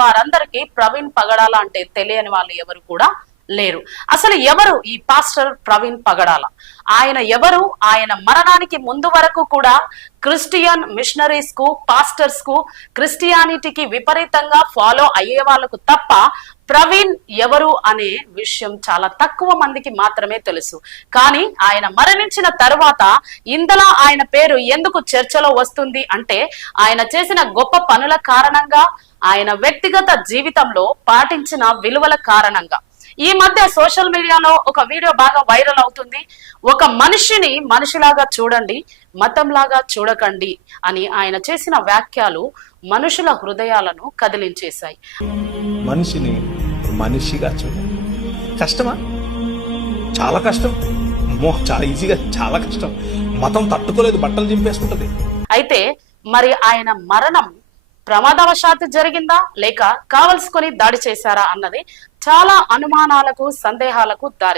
వారందరికీ ప్రవీణ్ పగడాల అంటే తెలియని వాళ్ళు ఎవరు కూడా లేరు. అసలు ఎవరు ఈ పాస్టర్ ప్రవీణ్ పగడాల? ఆయన ఎవరు? ఆయన మరణానికి ముందు వరకు కూడా క్రిస్టియన్ మిషనరీస్ కు, పాస్టర్స్ కు, క్రిస్టియానిటీకి విపరీతంగా ఫాలో అయ్యే వాళ్ళకు తప్ప ప్రవీణ్ ఎవరు అనే విషయం చాలా తక్కువ మందికి మాత్రమే తెలుసు. కానీ ఆయన మరణించిన తరువాత ఇందులో ఆయన పేరు ఎందుకు చర్చలో వస్తుంది అంటే ఆయన చేసిన గొప్ప పనుల కారణంగా, ఆయన వ్యక్తిగత జీవితంలో పాటించిన విలువల కారణంగా. ఈ మధ్య సోషల్ మీడియాలో ఒక వీడియో బాగా వైరల్ అవుతుంది. ఒక మనిషిని మనిషిలాగా చూడండి, మతంలాగా చూడకండి అని ఆయన చేసిన వ్యాఖ్యలు మనుషుల హృదయాలను కదిలించేశాయి. మనిషిని మనిషిగా చూడండి. కష్టమా? చాలా కష్టం. చాలా ఈజీగా, చాలా కష్టం. మతం తట్టుకోలేదు, బట్టలు చింపేసుకుంటది. అయితే మరి ఆయన మరణం ప్రమాదవశాత్తు జరిగిందా లేక కావలసుకొని దాడి చేశారా అన్నది చాలా అనుమానాలకు, సందేహాలకు దారి